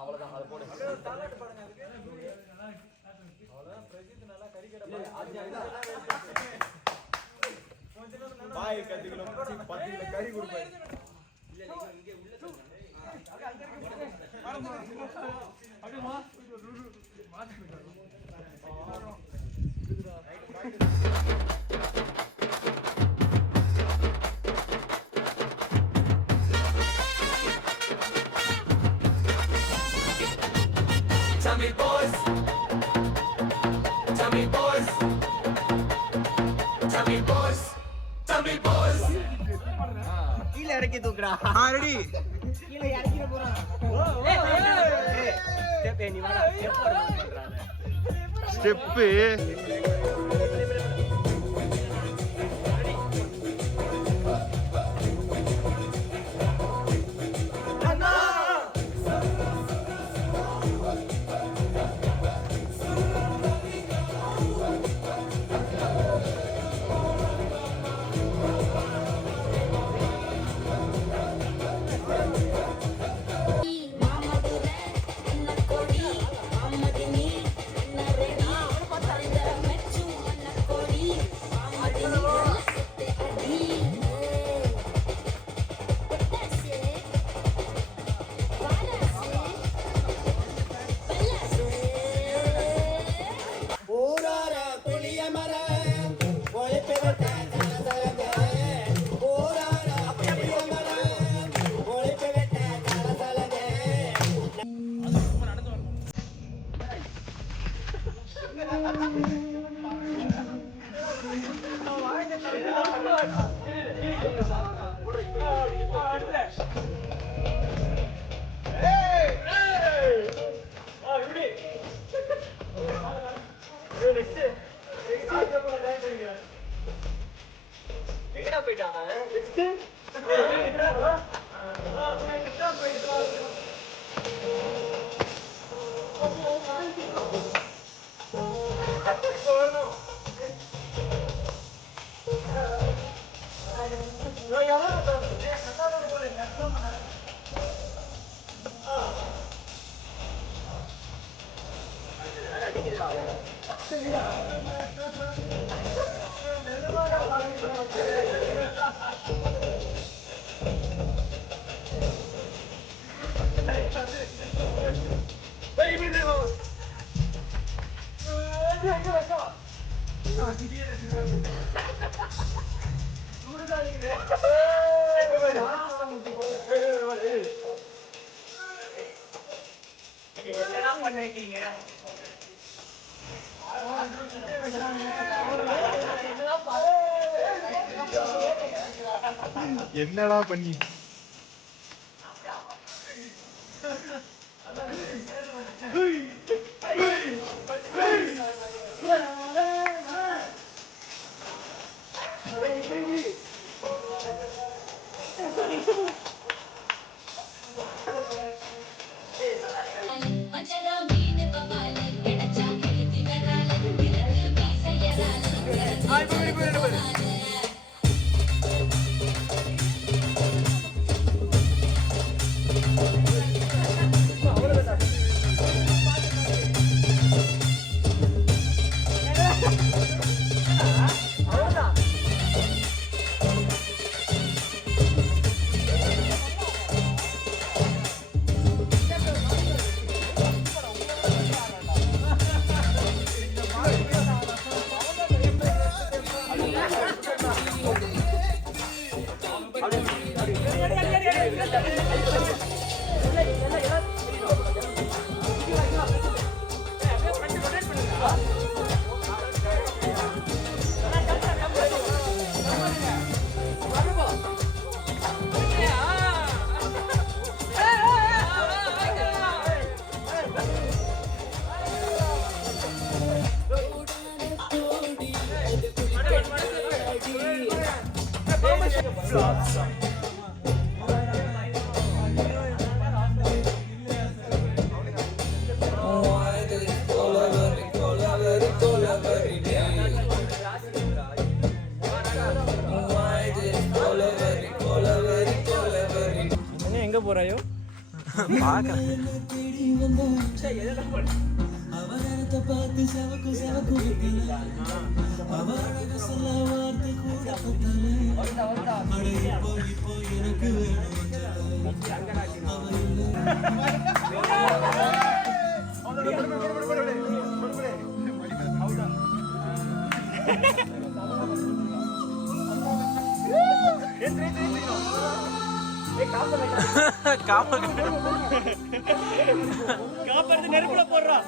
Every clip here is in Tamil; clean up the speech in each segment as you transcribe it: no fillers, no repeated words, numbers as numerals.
அவ்வளவுதான் அது போடு. பாய் கத்திக்கணும் 10 கிலோ கறி கொடுப்பாரு. கீழே இறக்கி தூக்குறா. ரெடி கீழே இறக்கிற போறான். ஸ்டெப் நீ வாடா ஸ்டெப் என்னடா பண்ணி எங்க போறாயோ காப்பாடுத்து நெருப்புல போடுறா.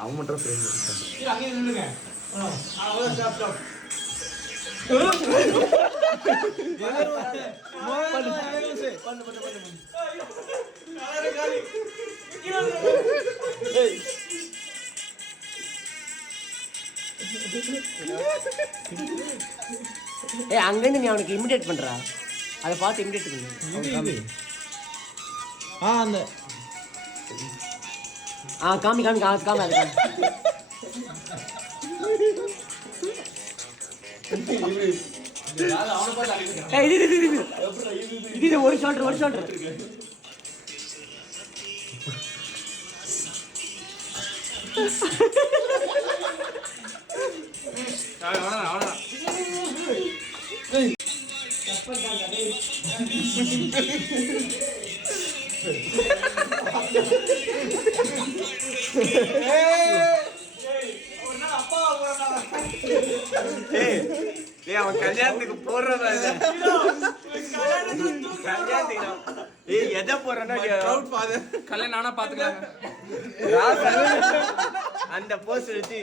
அவன் மட்டும் அங்கிருந்து நீ அவனுக்கு இமிடேட் பண்றா, அதை பார்த்து இமிடேட் பண்ணு. அந்த காமி காமி காமி காமி அது இது ஒரு ஷால்டர் ஒரு ஷால்டர். அவன் கல்யாணத்துக்கு போடுறதா எதை போறேன்னா கல்யாணம் நானா பாத்துக்கலாம். அந்த போஸ்ட் வச்சு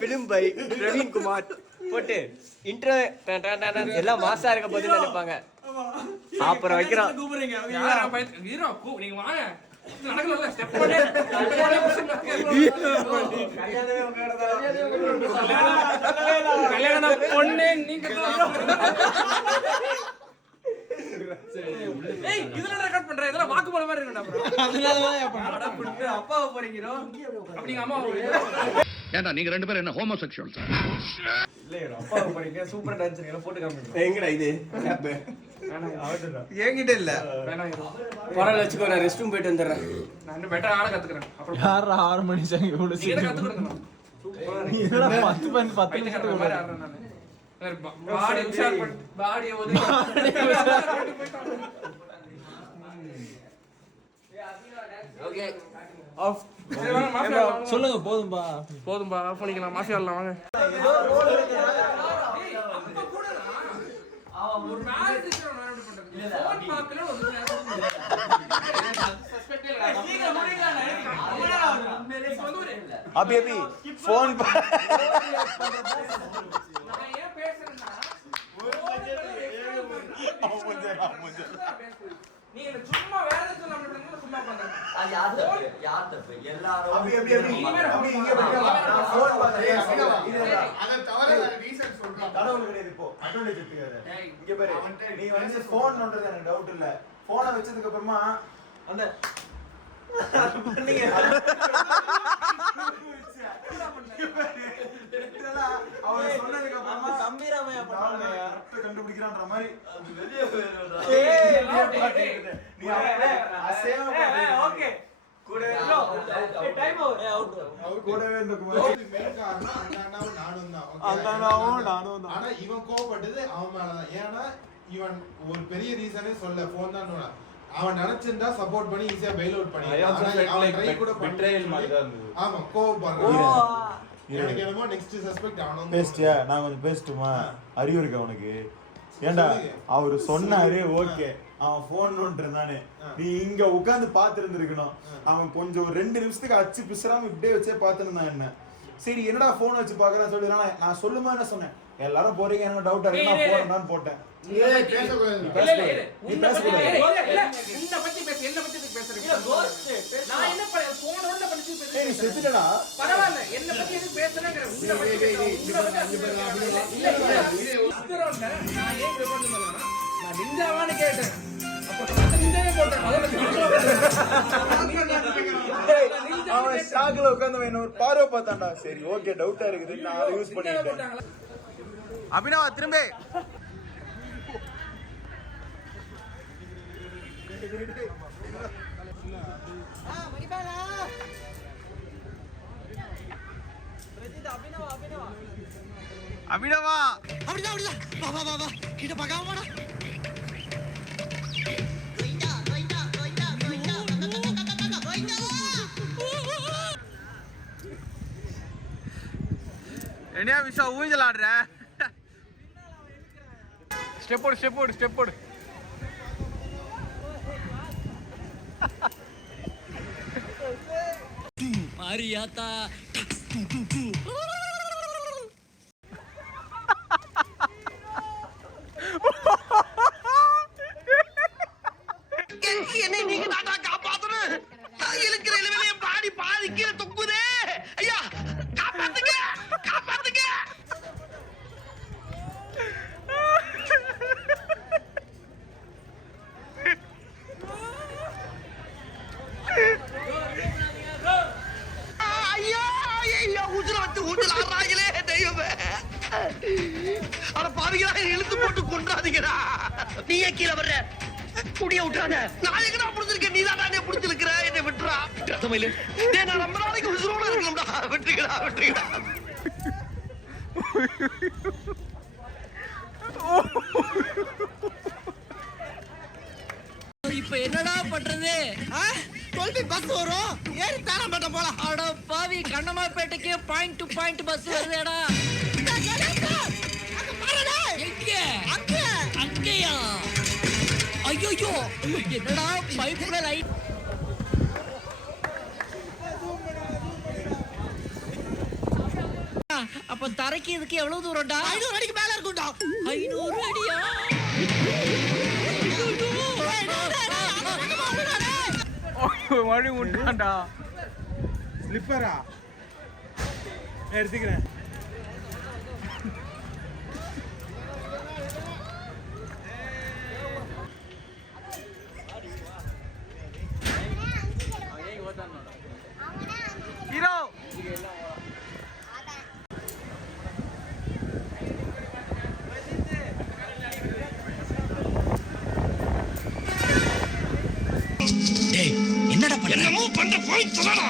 பிலிம் பை பிரவீன் குமார் போட்டு இன்ட்ரோ எல்லாம் மாசா இருக்க போது நினைப்பாங்க. அப்புறம் வைக்கிறான் பொண்ணு நீங்க வாக்கு போல மாதிரி அப்பாவை போறீங்க. ஏண்டா நீங்க ரெண்டு பேரும் என்ன ஹோமோசெக்சுவல் சார்? அப்பாவை போறீங்க சூப்பர் டான்ஸ் போட்டு காமிங்க. எங்கடா இது என்கிட்ட இல்ல பரவாயில்ல வச்சுக்கோ, நான் ரெஸ்ட் ரூம் போயிட்டு வந்துடுறேன். நான் பெட்டர் ஆட கத்துக்கிறேன். அப்புறம் யாரா 6 மணி சாங்க இவ்வளவு நீங்க கத்து கொடுக்கணும். இதெல்லாம் 10 நிமிஷத்துக்கு மாதிரி ஆடுறேன் நான். பாடி உஷார் பண்ணி பாடியை ஒதுக்கி ஓகே ஆஃப் சொல்லுங்க. போதும்பா போதும்பா, ஆஃப் பண்ணிக்கலாம். மாஃபி ஆடலாம் வாங்க. ஒரு மேரேஜ் ஃபோன் பார்க்கல ஒரு अभी फोन நீ என்ன சும்மா வேற சொல்லாம சும்மா பண்ற அது யார் தப்பு எல்லாரும் அப்படி இங்க நான் ஃபோன் பார்த்தேன் அத தவிர வேற ரீசன் சொல்றேன் கடவுள் கிடையாது இப்போ அட்வான்டேஜ் எடுத்துக்காத இங்க பாரு நீ வந்து ஃபோன் பண்றது எனக்கு டவுட் இல்ல போனை வச்சதுக்கு அப்புறமா அந்த பண்ணீங்க அவன் சொன்னதுக்கு அப்புறமா கம்பீரமையா பண்ணாங்க கண்டுபிடிக்கிறான்ற மாதிரி வெளிய போயிடுறா நீ அசேவ ஓகே கூடவே இந்த குமார் மெயின் காரணம் நானும் தான் ஆனா இவன் கோவப்பட்டது அவன் மேலதான் ஏன்னா இவன் ஒரு பெரிய ரீசனே சொல்ல போன் தான் அவன் நினைச்சிருந்தா சப்போர்ட் பண்ணி ஈஸியா பெயில் அவுட் பண்ணி அவன் ட்ரை கூட பண்றேல் மாதிரி தான் இருந்தது ஆமா கோவப்படுறான் எனக்கு என்னமோ நெக்ஸ்ட் சஸ்பெக்ட் அவனும் பேஸ்டியா நான் கொஞ்சம் பேஸ்ட்டுமா அறிவு இருக்கு அவனுக்கு ஏண்டா அவரு சொன்னாரு ஓகே அவன் போன் நோண்டிருந்தானே நீ இங்க உட்கார்ந்து பாத்துருந்துருக்கணும் அவன் கொஞ்சம் ஒரு 2 நிமிஷத்துக்கு அச்சு பிசுறாம இப்படியே வச்சே பாத்துருந்தான் என்ன சரி என்னடா போன் வச்சு பாக்குறேன்னு சொல்லி நான் சொல்லுமா என்ன சொன்னேன் எல்லாரும் போறீங்க எனக்கு டவுட்டா இருக்கு நான் போறேன்னு போட்டேன் செத்துட்டா பரவாயில்ல என்ன பத்தி எது பேசுறேங்கற உங்க பத்தி நான் ஏன் ரிப்போர்ட் பண்ணலனா நான் நிஞ்சாவான்னு கேட்டேன் அப்ப நிஞ்சாவே போட்டேன் அவன் ஷாக்ல உட்கார்ந்து என்ன ஒரு பார்வை பார்த்தான்டா சரி ஓகே டவுட்டா இருக்குது நான் அதை யூஸ் பண்ணிட்டேன் அபினவா திரும்ப அபினவா அப்படிதான் வா வா வா கிட்ட பார்க்காம வாடா என்ன விஷா ஊஞ்சல் ஆடுற ஸ்டெப் போடு மாரியாத்தா என்னை நீங்க தாத்தா காப்பாத்தணும் நான் இருக்கிற நிலையில பாடி பாதி கீழே தொங்குதே ஐயா காப்பாத்துங்க ஐயா ஊஞ்சல வச்சு ஊஞ்சல் ஆடுறாங்களே தெய்வமே அட பாவிகளா இழுத்து போட்டு கொண்டாதீங்கடா நீயே கீழே வர்ற குடிய விட்டுறாத நான் எங்கடா புடிச்சிருக்கேன் நீ தான் என்ன புடிச்சிருக்கிற என்னை விட்டுறா தமிழ் நான் ரொம்ப நாளைக்கு உசுரோட இருக்கணும்டா விட்டுக்கடா இப்ப என்னடா பண்றது 12 பஸ் வரும் ஏறி தாராம்பேட்டை போலாம் அட பாவி கண்ணமாப்பேட்டைக்கு பாயிண்ட் டு பாயிண்ட் பஸ் வருதேடா அங்கேயா ஐயோ என்னடா பைப்ல லைட் அப்ப தரைக்கு இதுக்கு எவ்வளவு தூரம்டா 500 அடிக்கு மேல இருக்கும்டா 500 அடியா மறுபடியும் விட்டான்டா ஸ்லிப்பரா எடுத்துக்கிறேன் ஹீரோ என்னடா என்னமோ பண்ற போய் சொல்லடா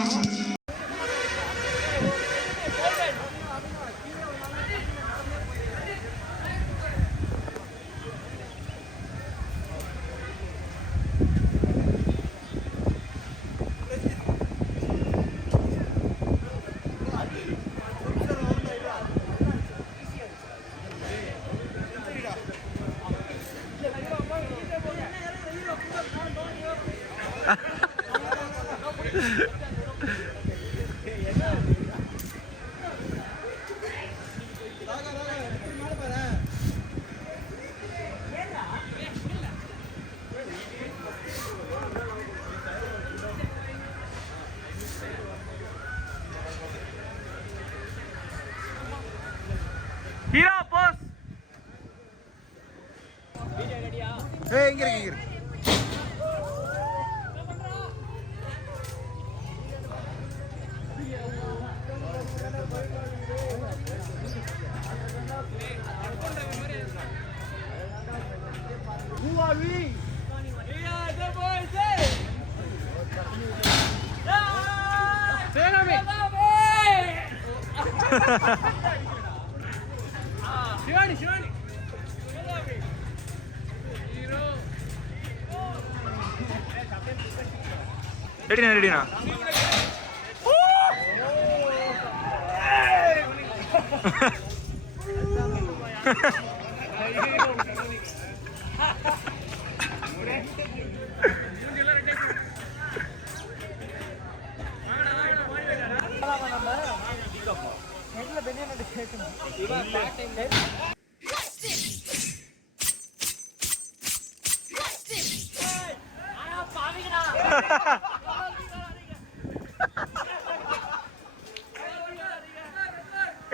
ஹீரோ போஸ். ஏய் இங்க இருக்கு. Who are we? We are the Boyz. Shivani. ரெடினா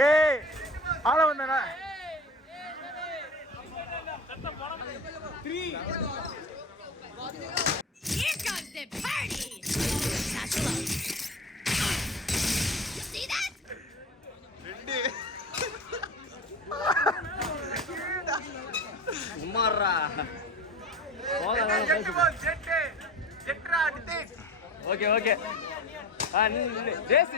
ஏய் ஆள வந்தானா? 3 Here comes the party! Satchel up. You see that? 2 சும்மாறா ஓகே ஓகே ரேஸ்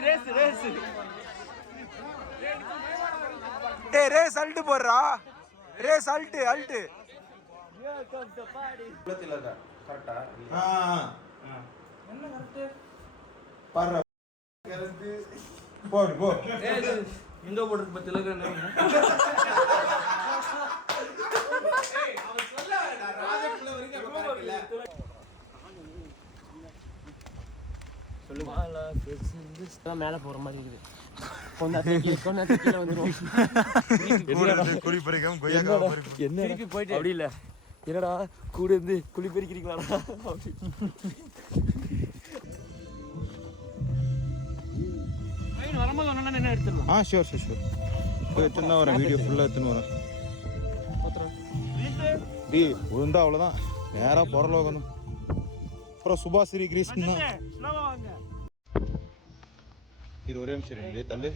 ஏய் ரேஸ் அல்ட் போடுறா. ரேஸ் அல்ட் கரெக்டா என்ன கரெக்ட் பாரு போடு போ. எங்க போடுறது பத்தில மேல போற மாதிரி இருக்குது. குழி பறிக்காம கொய்யாக்காம பறிக்கும். என்ன போயிட்டு அப்படி இல்ல என்னடா கூட இருந்து குழி பறிக்கிறீங்களாடா? வரும்போது ஒன்னா என்ன எடுத்துடலாம். ஷூர் எடுத்துன்னு தான் வரேன். வீடியோ ஃபுல்லாக எடுத்துன்னு வரேன். விழுந்தா அவ்வளோதான். நேராக பொருளோகம் தான். அப்புறம் சுபாஸ்ரீ கிரீஷ்ணா இது ஒரே நிமிஷம் ரெண்டு தள்ளு.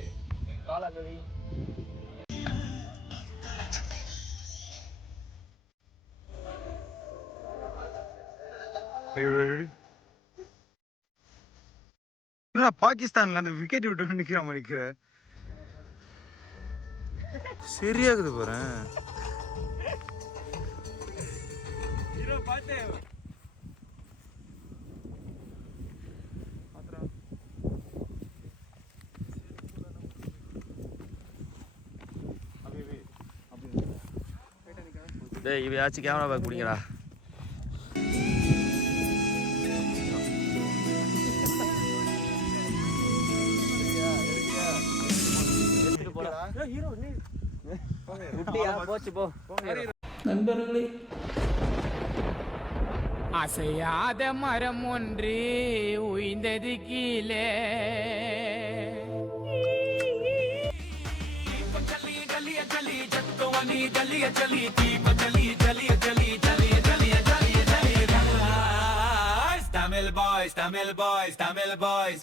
பாகிஸ்தான்ல அந்த விக்கெட் விட்டு நிக்கிற மாதிரி நிக்கிற சரியாகுது பாரு. டேய் இவையாச்சும் கேமரா பேக் பிடிங்கடா. நண்பர்களே, அசையாத மரம் ஒன்று உய்ந்தது கீழே. Tamil boys. Tamil boys.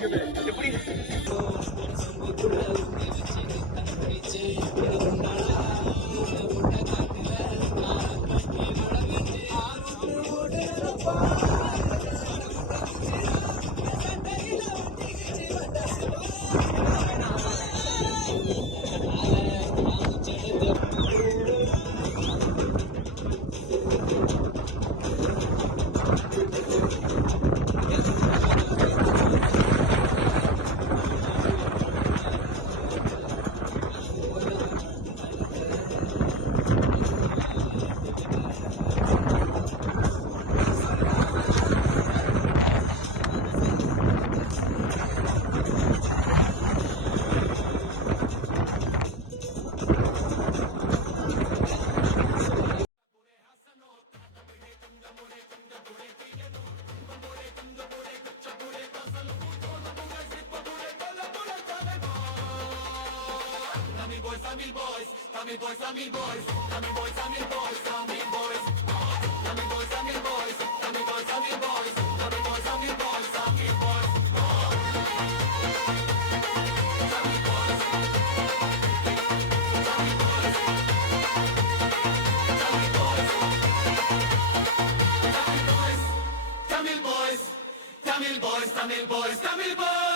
எப்படி Tamil boys, Tamil boys, Tamil boys, Tamil boys.